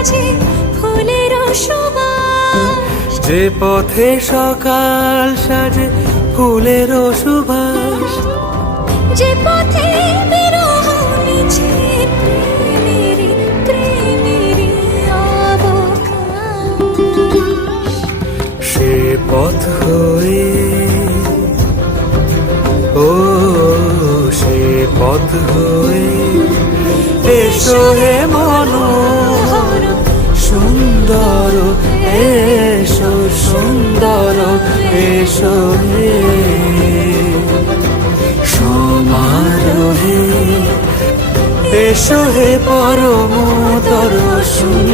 মাঝে ফুলের সুবাস, যে পথে সকাল সাজে ফুলের সুবাস, যে পথে বিরহ মিছে প্রেমেরই প্রেমেরই অবকাশ। সে পথ হয়ে ও সে পথ হয়ে এসো হে মনোহর সুন্দর, এসো সুন্দর, এসো হে সমারোহে, এসো হে পরমতর সুন্দর।